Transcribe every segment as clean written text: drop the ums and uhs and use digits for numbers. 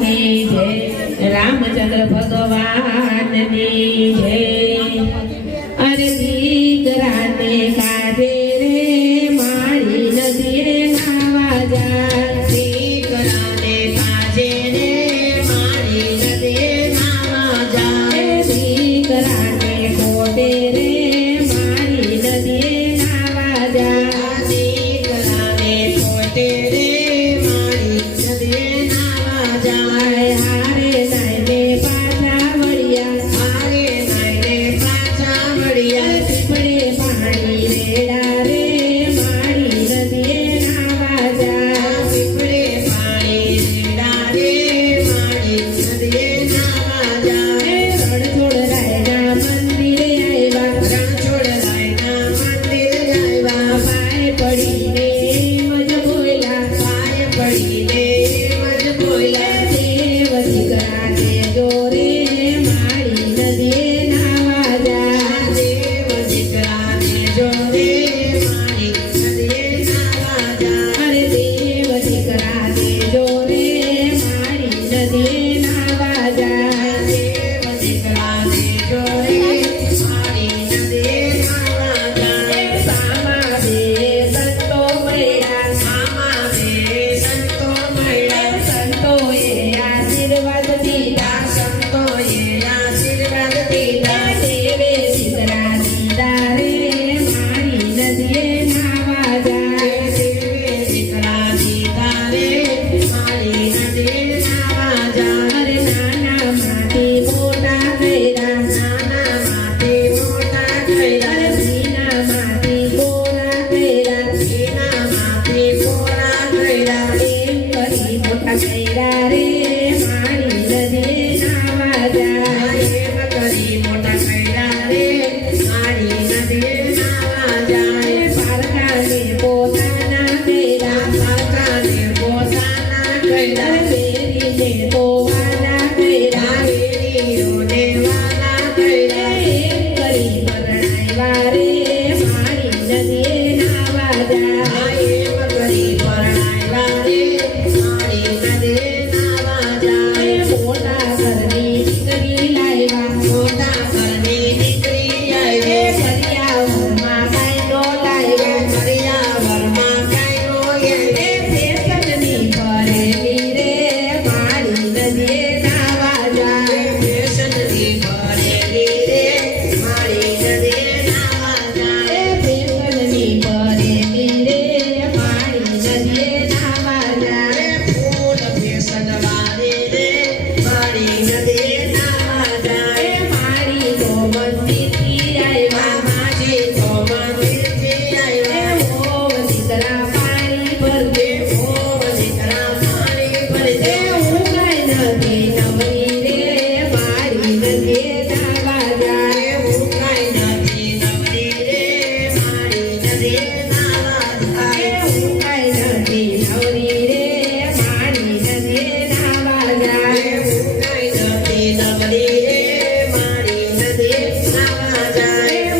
की जय रामचंद्र भगवान की जय। अरे दीकराने काजे रे मारी नदीए नावा जा। दीकराने काजे रे मारी नदीए नावा जा। दीकराने कोटे रे मारी नदीए नावा जा। दीकराने कोटे रे मारी नदीए नावा जा। हारे नायने पाछा वळिया हारे नायने पाछा वळिया। पीपळे पाणी रेडा रे मारी नदीए नावा जा। पीपळे पाणी रेडा रे मारी नदीए नावा जा। रणछोड रायना मंदिरे आयवा रणछोड रायना मंदिरे आयवा। पाय पडीने मज बोयला पाय पडीने मज बोयला। देव दीकराने जोरे मारी नदीए नावा जा। देव दीकराने जोरे मारी नदीए नावा जा। अरे देव दीकराने जोरे मारी नदीए नावा जा। देव दीकराने जोरे मारी नदीए नावा जा। सामा बे संतो मैया सामा बे संतो मैया। संतोए आशीर्वाद दीदा संतोए आशीर्वाद दीदा। देवे दीकरा दीदा रे मारी नदीए नावा जा। देवे दीकरा दीदा रे मारी नदीए नावा जा। अरे नाना माटी मोटा कैरा नाना माटी मोटा कैरा। भीना माटी कोरा कैरा भीना माटी कोरा कैरा। एम करी मोटा कैरा रे मारी नदीए नावा जा। एम करी मोटा कैरा रे मारी नदीए नावा जा। पारकाने पोताना कैरा पारकाने पोताना कैरा। बेरीने पोवाना कैरा बेरीओने वाला कैरा। एम करी परणायवा रे मारी नदीए नावा जा। एम करी परणायवा रे मारी नदीए नावा जा। मोटा घरनी दीकरी लायवा मोटा घरनी दीकरी आयवे। फरियावરમાં કાયનો લાયવા ફરિયાવરમાં કાયનો આયવે। ફેશનની ભરેલી રે મારી નદીએ નાવા जा। ફેશનની ભરેલી રે મારી નદીએ નાવા जा। ફેશનની ભરેલી રે મારી નદીએ નાવા जा। ફૂલ ફેશન વાળી રે મારી નદીએ નાવા जा। મારી તો મંદિરથી આવ્યા માજી તો મંદિરથી આવ્યા। ઓમ દીકરા પાણી ભરજે ઓમ દીકરા પાણી ભરજે। હું કાંઈ નથી નવરી રે મારી નદીએ નાવા जा। હું કાંઈ નથી નવરી રે મારી નદીએ નાવા जा। હું કાંઈ નથી નવરી રે મારી નદીએ નાવા जा। હું કાંઈ નથી નવરી રે મારી નદીએ નાવા जा।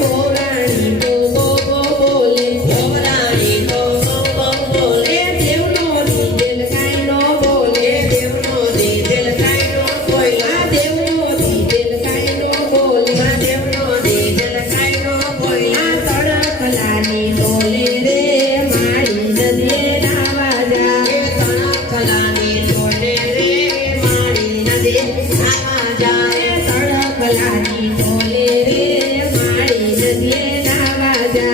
મોરાણી તો બોબો બોલે મોરાણી તો બોબો બોલે। દેવનો દીધેલ કાંઈ નો બોલે દેવનો દીધેલ કાંઈ નો બોલે। દેવનો દીધેલ કાંઈ નો બોલે દેવનો દીધેલ કાંઈ નો બોલે। તણખલાની ડોલે રે મારી નદીએ નાવા जा। તણખલાની ડોલે રે મારી નદીએ નાવા जा। તણખલાની ડોલે રે મારી નદીએ નાવા जा।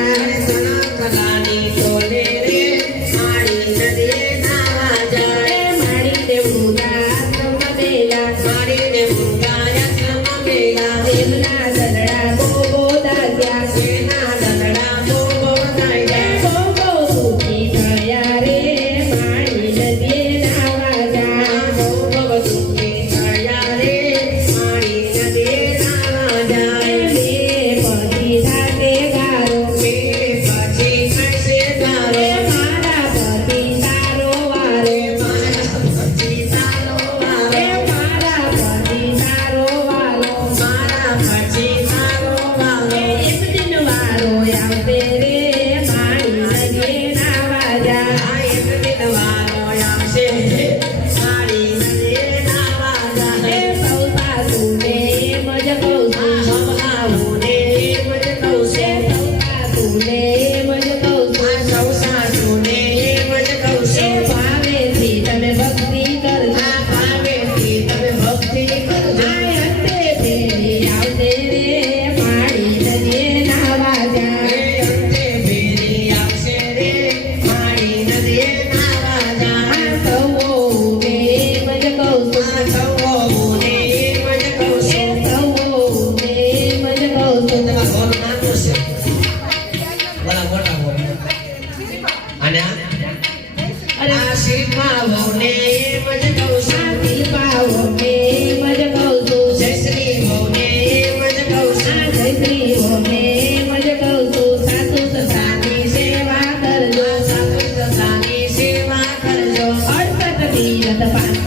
તણખલાની ડોલે રે મારી નદીએ નાવા जा। મારીને મૃગાશ્રમ ગેલા મારીને મૃગાશ્રમ ગેલા। દેવના દલડા બોબો દાગ્યા દેવના દલડા બોબો દાગ્યા। બોબો સુખી થયા રે મારી નદીએ નાવા जा। બોબો સુખી થયા રે મારી નદીએ નાવા जा। બે પતિ સાથે ગારો બે પછી થશે ગારો। મારા પતિ તારો વારે મારા પતિ તારો વારે મારા પતિ તારો વારો મારા પતિ તારો વારો। એક દિન વારો આવશે રે મારી નદીએ નાવા जा। એક દિન વારો આવશે મારી નદીએ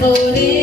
ઓરે